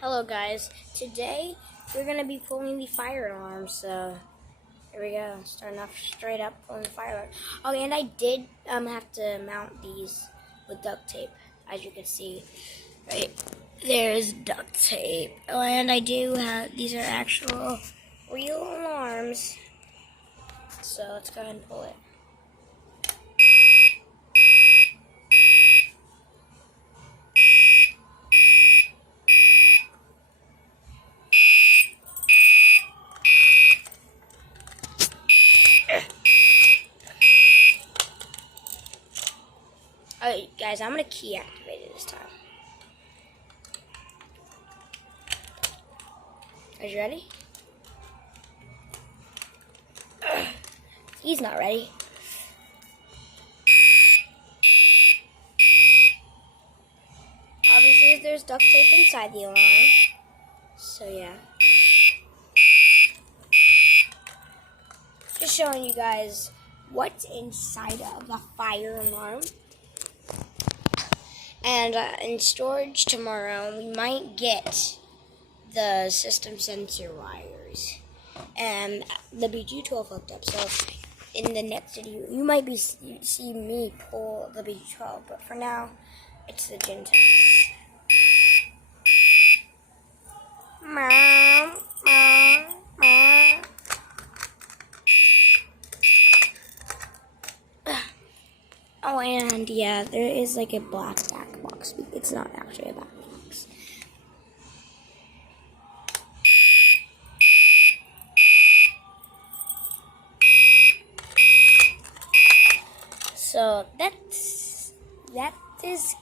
Hello guys, today we're going to be pulling the fire alarm, so here we go, starting off straight up pulling the fire alarm. Oh, and I did have to mount these with duct tape, as you can see, right, there's duct tape. Oh, and I do have, these are actual real alarms, so let's go ahead and pull it. Alright guys, I'm going to key activate it this time. Are you ready? He's not ready. Obviously there's duct tape inside the alarm, so yeah. Just showing you guys what's inside of the fire alarm. And in storage tomorrow, we might get the system sensor wires and the BG12 hooked up. So in the next video, you might be see me pull the BG12, but for now, it's the Gentex. Mom, mom, mom. Oh, and yeah, there is like a black back box. It's not actually a back box. So that is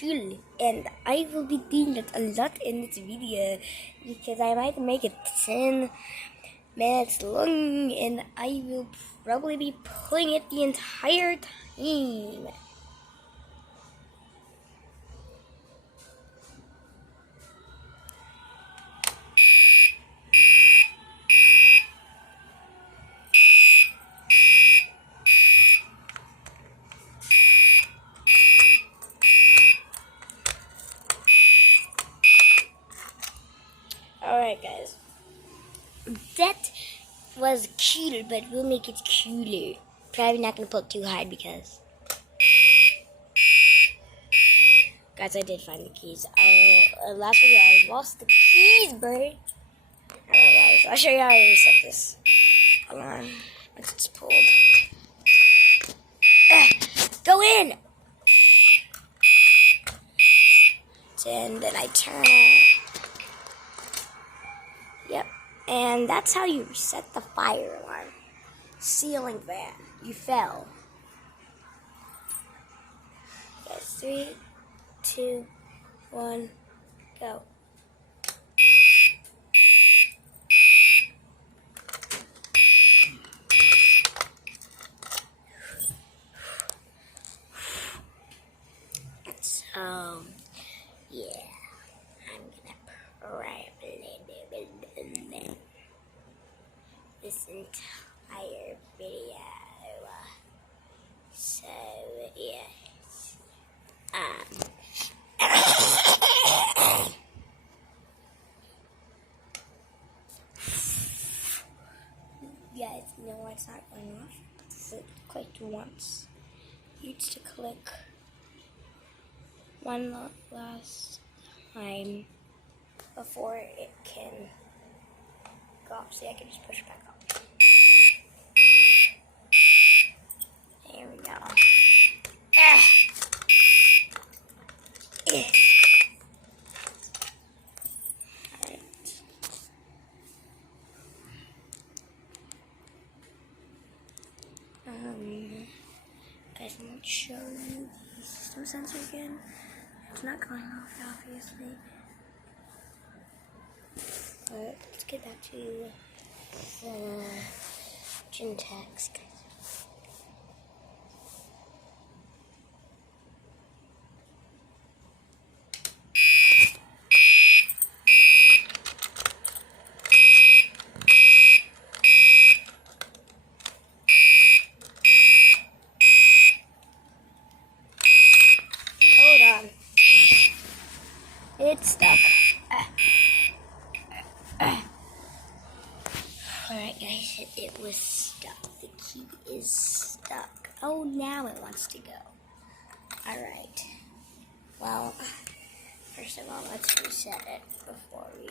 cool, and I will be doing that a lot in this video because I might make it 10 minutes long, and I will probably be pulling it the entire time. Alright guys, that was cool, but we'll make it cooler. Probably not going to pull it too hard because... Guys, I did find the keys. Last video I lost the keys, buddy. Alright guys, I'll show you how to reset this. Hold on, once it's pulled. Go in! And then I turn it. Yep, and that's how you reset the fire alarm. Ceiling fan, you fell. Yes, 3, 2, 1, go. So, yeah, I'm gonna probably do this entire video. So, yes. You guys know why it's not going off? So clicked once. You need to click one last time before it can go off. See, I can just push it back up. There we go. Alright. Guys, I'm going to show you the system sensor again. It's not going off, obviously. But let's get back to the Gentex. Hold on. It's stuck. was stuck. The key is stuck. Oh, now it wants to go. Alright. Well, first of all, let's reset it before we...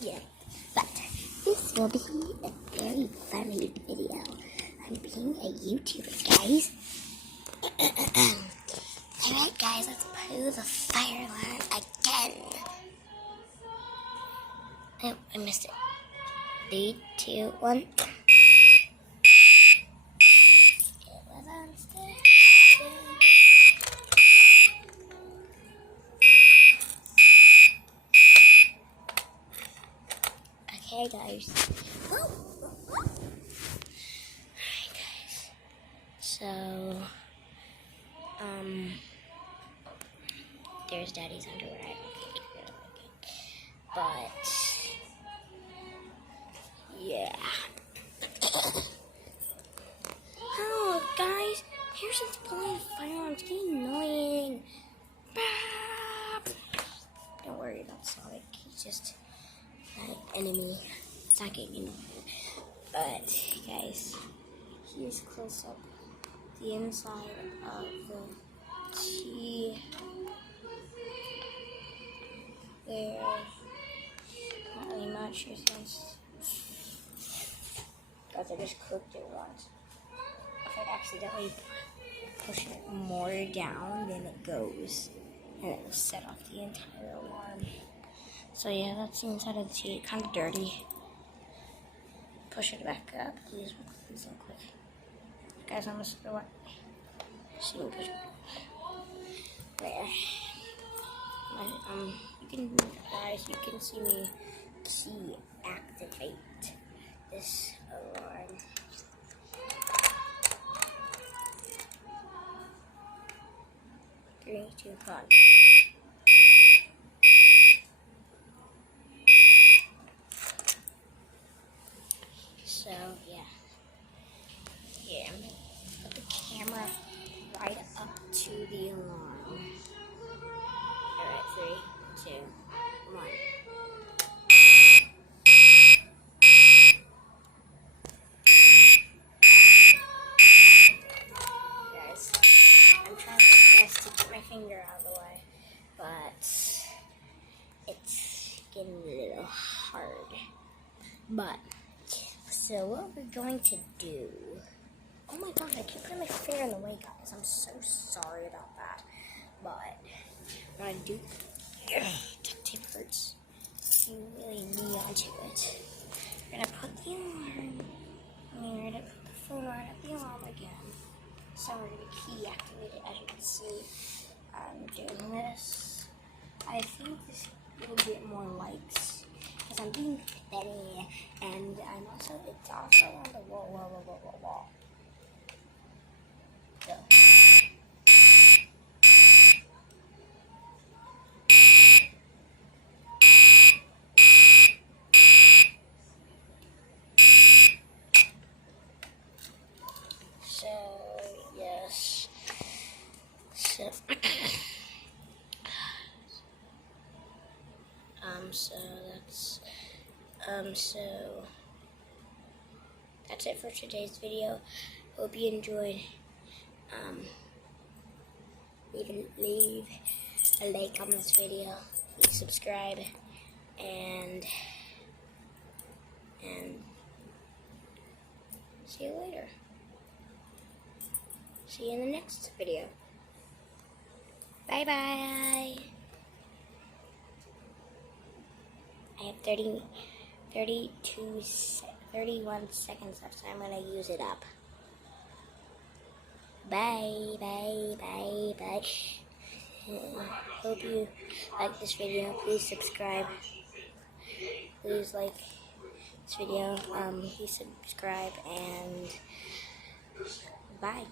Yeah, but this will be a very funny video. I'm being a YouTuber, guys. Alright, guys, let's pull the fire alarm again. Oh, I missed it. 3, 2, 1. It was on stage. Okay, guys. Alright, guys. So, there's Daddy's underwear. I don't think you're gonna like it. But, yeah. Oh, guys. Harrison's pulling the fire alarm. It's getting annoying. Don't worry about Sonic. He's just an enemy. It's not getting annoying. But, guys, here's close up the inside of the key. There. Not really much, since guys, I just clicked it once. If I accidentally push it more down, then it goes, and it will set off the entire alarm. So yeah, that's the inside of the key. Kind of dirty. Push it back up. Please so quick. Guys, I'm just gonna see me push it. There. You can see me activate this alarm. Three, two, one. So yeah, I'm gonna put the camera right up to the alarm. Alright, 3, 2, 1. Guys, I'm trying my best to get my finger out of the way, but it's getting a little hard. But, so what we're going to do... Oh my god, I keep putting my finger in the way, guys. I'm so sorry about that. But, what I do... Duct tape hurts. You really knee onto it. We're gonna put the alarm... we're gonna put the phone right at the alarm again. So we're gonna key activate it. As you can see, I'm doing this. I think this will get more likes. Because I'm being petty, and it's also on the wall. Go. So, yes. So that's it for today's video. Hope you enjoyed. Leave a like on this video. Please subscribe and see you later. See you in the next video. Bye bye. I have 31 seconds left, so I'm going to use it up. Bye. Hope you like this video. Please subscribe. Please like this video. Please subscribe, and bye.